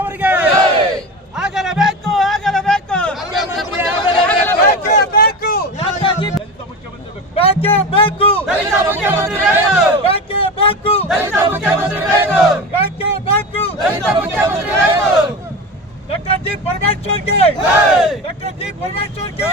ಪರಮೇಶ್ವರ್ ಅವರಿಗೆ ಆಗಲೇಬೇಕು ಆಗಲೇಬೇಕು ಬೇಕೇ ಬೇಕು ದಲಿತ ಮುಖ್ಯಮಂತ್ರಿ ಬೇಕೇ ಬೇಕು ದಲಿತ ಮುಖ್ಯಮಂತ್ರಿ ಬೇಕೇ ಬೇಕು ದಲಿತ ಮುಖ್ಯಮಂತ್ರಿ ಡಾಕ್ಟರ್ ಜಿ ಪರಮೇಶ್ವರ್ ಗೆ ಡಾಕ್ಟರ್ ಜಿ ಪರಮೇಶ್ವರ್ ಗೆ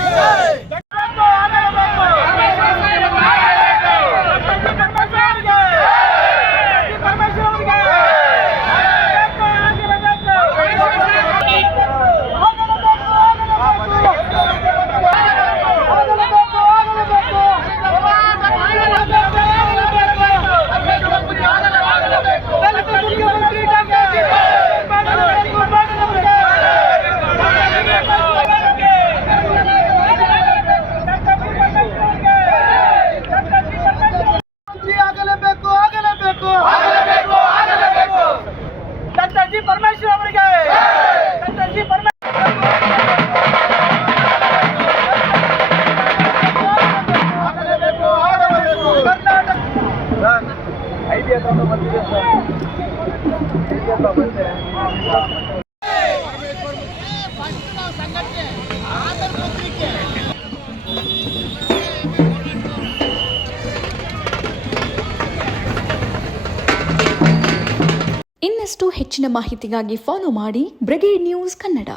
ಡಾಕ್ಟರ್ ಜಿ ಪರಮೇಶ್ವರ್ ಅವರಿಗೆ ಡಾಕ್ಟರ್ ಜಿ ಇನ್ನಷ್ಟು ಹೆಚ್ಚಿನ ಮಾಹಿತಿಗಾಗಿ ಫಾಲೋ ಮಾಡಿ ಬ್ರಿಗೇಡ್ ನ್ಯೂಸ್ ಕನ್ನಡ.